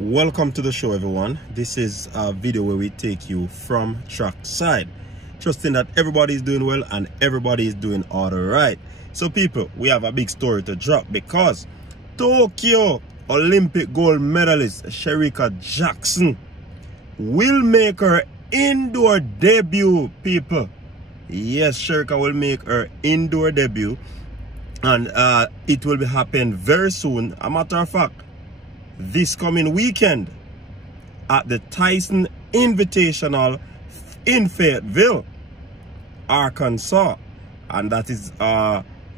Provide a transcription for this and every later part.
Welcome to the show, everyone. This is a video where we take you from track side, trusting that everybody is doing well and everybody is doing all right. So people, we have a big story to drop because Tokyo Olympic gold medalist Shericka Jackson will make her indoor debut, people. Yes, Shericka will make her indoor debut, and it will be happening very soon. A matter of fact, this coming weekend at the Tyson Invitational in Fayetteville, Arkansas, and that is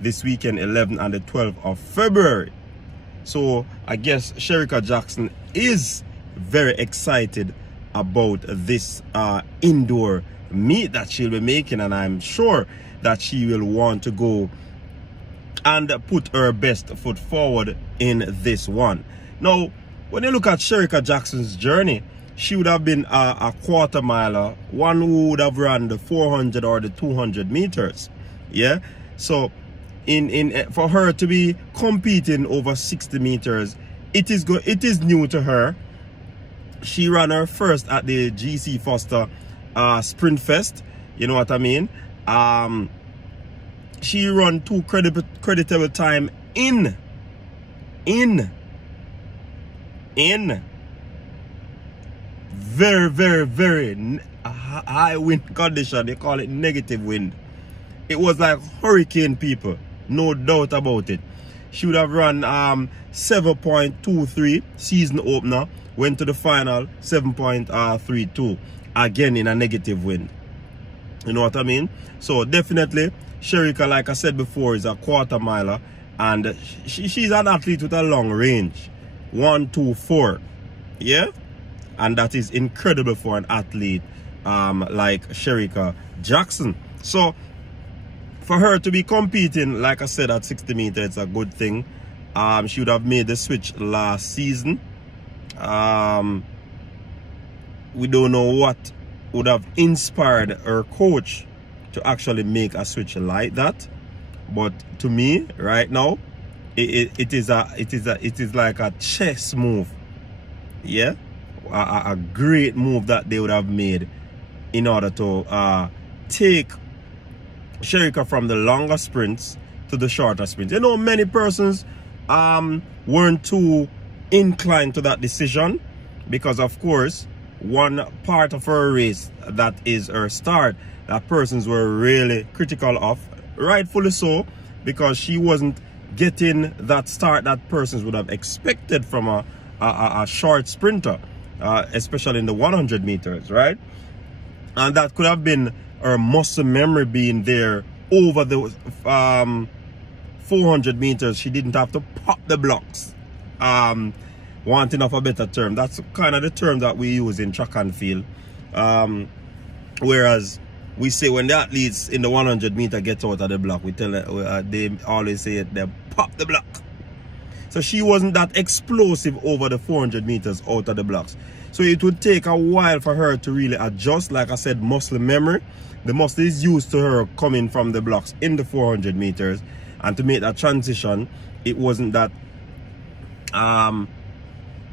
this weekend, 11th and the 12th of February. So I guess Shericka Jackson is very excited about this indoor meet that she'll be making, and I'm sure that she will want to go and put her best foot forward in this one. Now, when you look at Shericka Jackson's journey, she would have been a quarter miler, one who would have run the 400 or the 200 meters. Yeah, so for her to be competing over 60 meters, it is new to her. She ran her first at the GC Foster Sprint Fest. You know what I mean? She run 2 creditable time in very high wind condition. They call it negative wind. It was like hurricane, people, no doubt about it. She would have run 7.23 season opener, went to the final 7.32, again in a negative wind. You know what I mean? So definitely Shericka, like I said before, is a quarter miler, and she's an athlete with a long range, 124. Yeah, and that is incredible for an athlete like Shericka Jackson. So for her to be competing, like I said, at 60 meters, it's a good thing. She would have made the switch last season. We don't know what would have inspired her coach to actually make a switch like that, but to me right now, it is like a chess move. Yeah, a great move that they would have made in order to take Shericka from the longer sprints to the shorter sprints. You know, many persons weren't too inclined to that decision because, of course, one part of her race, that is her start, that persons were really critical of, rightfully so, because she wasn't getting that start that persons would have expected from a short sprinter, especially in the 100 meters, right? And that could have been her muscle memory being there over the 400 meters. She didn't have to pop the blocks, wanting of a better term. That's kind of the term that we use in track and field, whereas we say when the athletes in the 100 meter get out of the block, we tell they always say they pop the block. So she wasn't that explosive over the 400 meters out of the blocks. So it would take a while for her to really adjust. Like I said, muscle memory. The muscle is used to her coming from the blocks in the 400 meters. And to make that transition, it wasn't that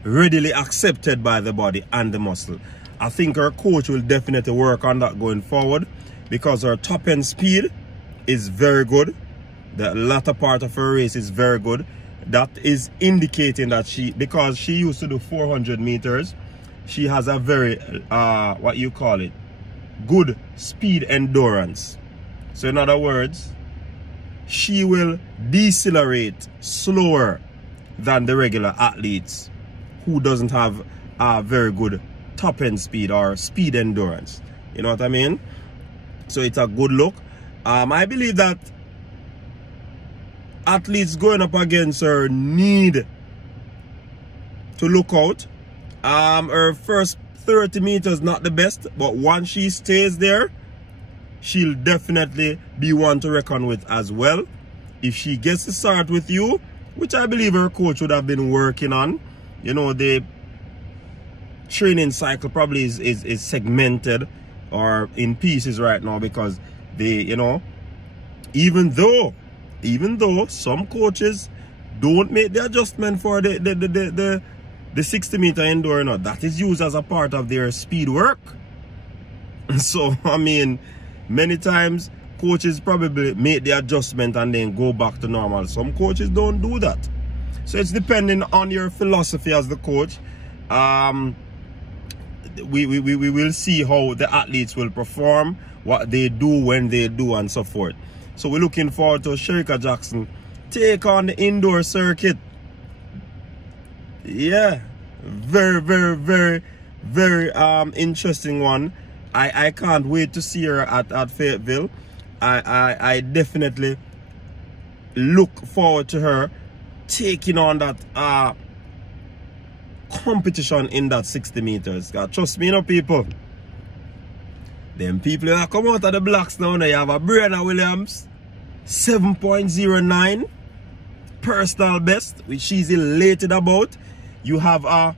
readily accepted by the body and the muscle. I think her coach will definitely work on that going forward because her top end speed is very good. The latter part of her race is very good. That is indicating that because she used to do 400 meters, she has a very, what you call it, good speed endurance. So in other words, she will decelerate slower than the regular athletes who doesn't have a very good top end speed or speed endurance. You know what I mean? So it's a good look. I believe that athletes going up against her need to look out. Her first 30 meters not the best, but once she stays there, she'll definitely be one to reckon with as well. If she gets to start with you, which I believe her coach would have been working on, you know, the training cycle probably is segmented or in pieces right now because they, you know, even though some coaches don't make the adjustment for the the 60 meter indoor, you know, that is used as a part of their speed work. So, I mean, many times coaches probably make the adjustment and then go back to normal. Some coaches don't do that. So it's depending on your philosophy as the coach. We will see how the athletes will perform, what they do when they do, and so forth. So we're looking forward to Shericka Jackson take on the indoor circuit. Yeah, very interesting one. I can't wait to see her at Fayetteville. I definitely look forward to her taking on that competition in that 60 meters. Trust me, you know, people. Them people that come out of the blocks now, you have a Brianna Williams 7.09 personal best, which she's elated about. You have a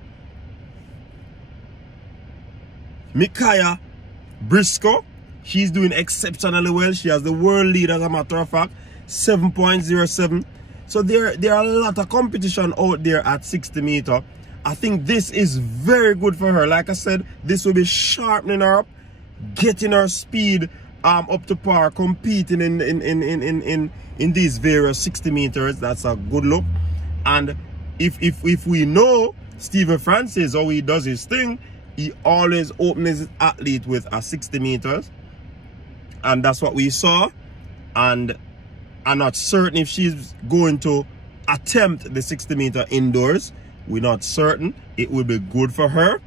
Mikaya Briscoe. She's doing exceptionally well. She has the world lead, as a matter of fact, 7.07. So there are a lot of competition out there at 60 meter. I think this is very good for her. Like I said, this will be sharpening her up, getting her speed up to par, competing in these various 60 meters. That's a good look. And if we know Stephen Francis, how he does his thing, he always opens his athlete with a 60 meters. And that's what we saw. And I'm not certain if she's going to attempt the 60 meter indoors. We're not certain. It will be good for her.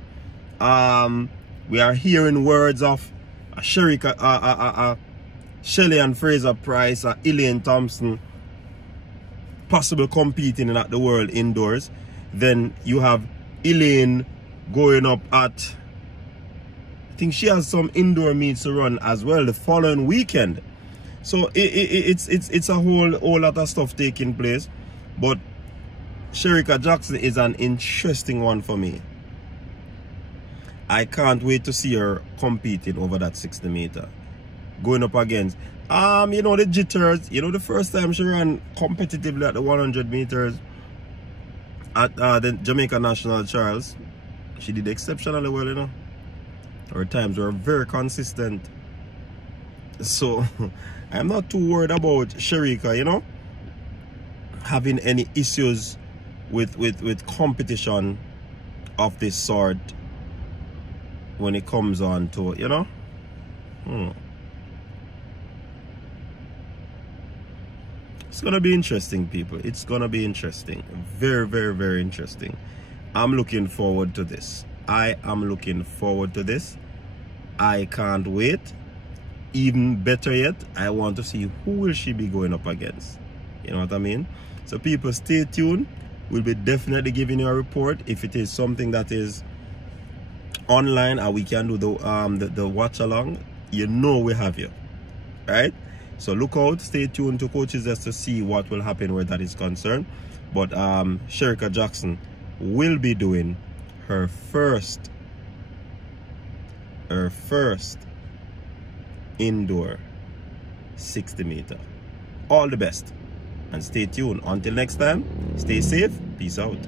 We are hearing words of Shericka, Shelly and Fraser Price, Elaine Thompson possible competing at the world indoors. Then you have Elaine going up at, I think she has some indoor meets to run as well the following weekend. So it's a whole lot of stuff taking place. But Shericka Jackson is an interesting one for me. I can't wait to see her competing over that 60 meter. Going up against, you know, the jitters. You know, the first time she ran competitively at the 100 meters at the Jamaica National Trials, she did exceptionally well, you know. Her times were very consistent. So, I'm not too worried about Shericka, you know, having any issues with competition of this sort when it comes on to, you know. It's gonna be interesting, people. It's gonna be interesting. Very interesting. I'm looking forward to this. I am looking forward to this. I can't wait. Even better yet, I want to see who will she be going up against. You know what I mean? So people, stay tuned. We'll be definitely giving you a report if it is something that is online and we can do the watch along. You know we have you, right? So look out, stay tuned to Coaches just to see what will happen where that is concerned. But Shericka Jackson will be doing her first indoor 60 meter. All the best and stay tuned. Until next time, stay safe. Peace out.